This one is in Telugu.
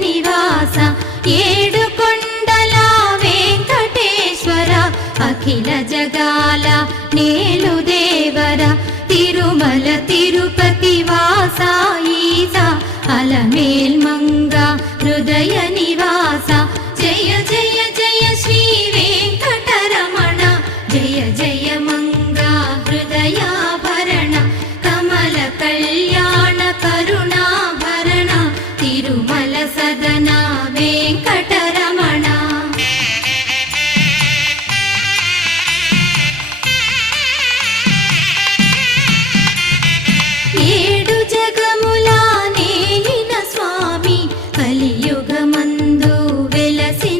నివాస ఏడు కొండల వెంకటేశ్వర అఖిల జగాల నేలు దేవర తిరుమల తిరుపతి వాస ఈస అలమేల్ మంగ హృదయ నివాస జయ జయ జయ శ్రీ వెంకటరమణ జయ జయ మంగ హృదయాభరణ కమల కళ్యాణ కరుణాభరణ తిరుమల సదన వెంకటరమణ ఏడు జగముల నేలిన స్వామి కలియుగము